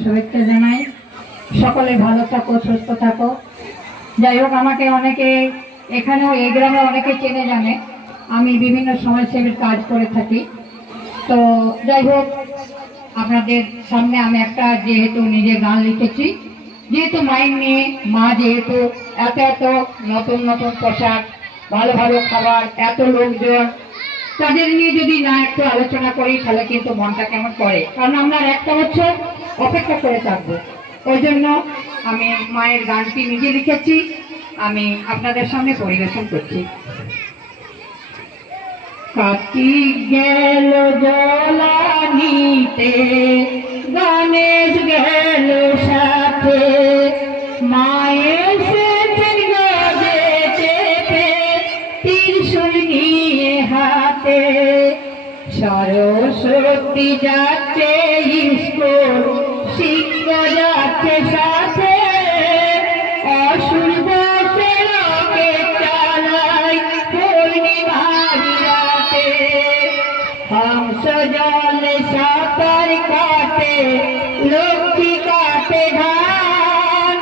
শুভেচ্ছা জানাই। সকলে ভালো থাকো, সুস্থ থাকো। যাই হোক, আমাকে অনেকে এখানেও এই গ্রামে অনেকে চেনে জানে, আমি বিভিন্ন সমাজসেবীর কাজ করে থাকি। তো যাই হোক, আপনাদের সামনে আমি একটা যেহেতু নিজে গান লিখেছি, যেহেতু মাইন্ড নিয়ে মা যেহেতু এত এত নতুন নতুন পোশাক, ভালো ভালো খাবার, এত লোকজন, তাদের নিয়ে যদি না একটু আলোচনা করি তাহলে কিন্তু মনটা কেমন করে, কারণ আমরা একটা বছর অপেক্ষা করে থাকবো। ওই জন্য আমি মায়ের গানটি নিজে লিখেছি, আমি আপনাদের সামনে পরিবেশন করছি। কার্তিক গেল জলানিতে, গণেশ গেল সাথে, মায়ের সেদিন গজে চেপে ত্রিশূল নিয়ে হাতে, সরস্বতী যাচ্ছে স্কুল, শিক্ষা যাচ্ছে সাথে, অসুর বসে লোকে চালায় পূর্ণিমার রাতে, হংস জলে সাঁতার কাটে, লক্ষ্মী কাটে ধান,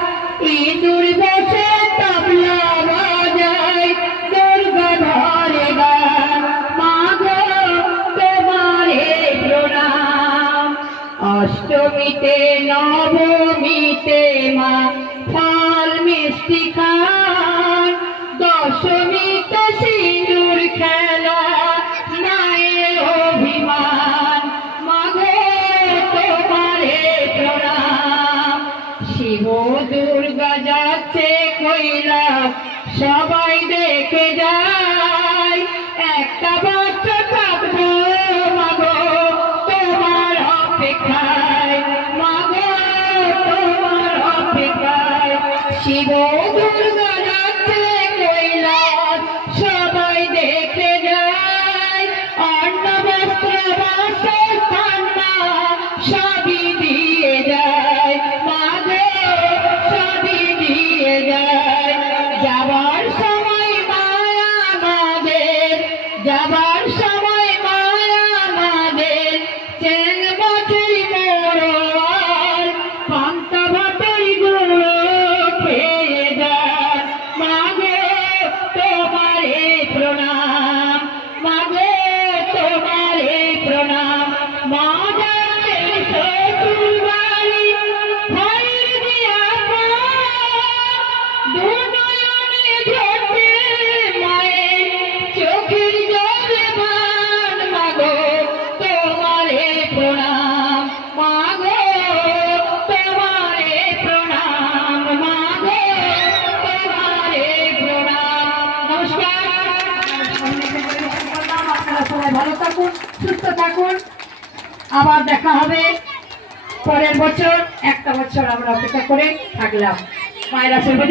ইঁদুর বসে তবলা বাজায়, দুর্গা ধরে গান। মাগো তোমারে প্রণাম। অষ্টমীতে নবমীতে মা ফল মিষ্টি খান, দশমীতে সিঁদুর খেলা, মায়ের অভিমান। মাগো তোমারে প্রণাম। শিব দুর্গা যাচ্ছে কৈলাস, সবাই দেখে যায়, একটা বাচ্চা থাকবো মাগো তোমার অপেক্ষায়, মাগো তোমার অপেক্ষায়। শিব দুর্গা যাচ্ছে কৈলাস, সবাই দেখে যায়, অন্ন বস্ত্র বাসস্থান মা সবই দিয়ে যায়, মাগো সবই দিয়ে যায়। যাবার সময় মায়া আমাদের, যাবার সময় মায়া আমাদের, চেন বছরই মোড়ল, পান্তা ভাতের গুঁড়ো খেয়ে যায়। মাগো তোমারে প্রণাম, মাগো তোমারে প্রণাম। মা যাচ্ছে শ্বশুর বাড়ি, খৈর দিয়া পা, দুনয়নে ঝরছে মায়ের চোখের জলে বান। মাগো তোমারে প্রণাম, মাগো তোমারে প্রণাম, মাগো তোমারে প্রণাম। নমস্কার। আপনারা সবাই ভালো থাকুন, সুস্থ থাকুন। আবার দেখা হবে পরের বছর। একটা বছর আমরা অপেক্ষা করে থাকলাম। মায়ের আশীর্বাদ।